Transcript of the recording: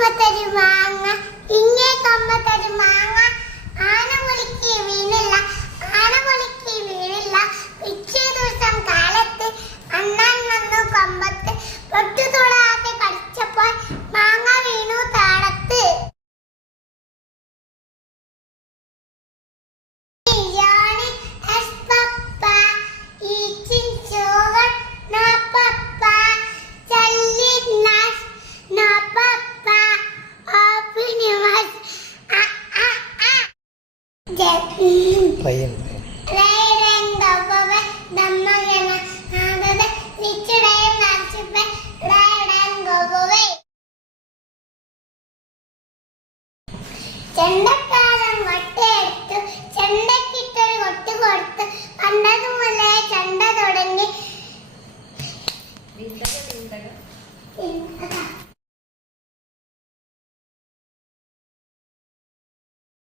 Matarivá. പറയുന്നു ചെണ്ടക്കാലം കൊട്ടയെടുത്തു ചെണ്ടക്കിട്ടൊരു കൊട്ട് കൊടുത്തു പണ്ടത് മുതലേ ചെണ്ട തുടങ്ങി.